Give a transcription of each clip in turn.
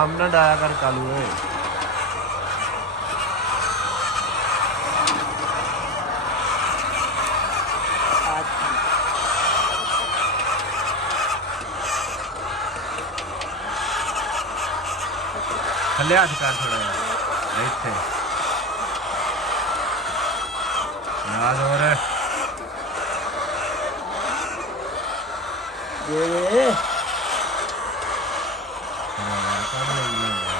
ਆਮ ਨਾ ਡਾਇਆ ਕਰ ਕਾਲੂ ਓਏ। ਥੱਲੇ ਹੱਥ ਕਰ ਥੋੜਾ ਜਿਹਾ ਇੱਥੇ ਯਾਦ ਹੋਰ ਇਹ ਕੰਮ ਨਹੀਂ ਹੁੰਦਾ।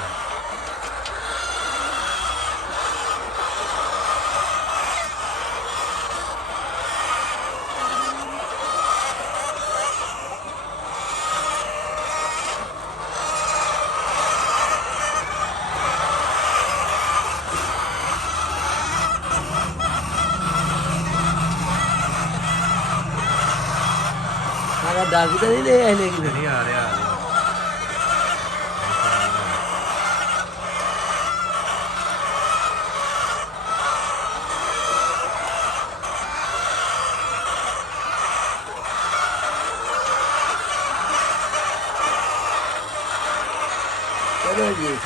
ਸਾਰਾ ਦਾਗ ਤਾਂ ਨਹੀਂ ਲੈ ਆਨੇ ਕਿ ਨਹੀਂ ਆ ਰਿਹਾ ਚਲੋ ਜੀ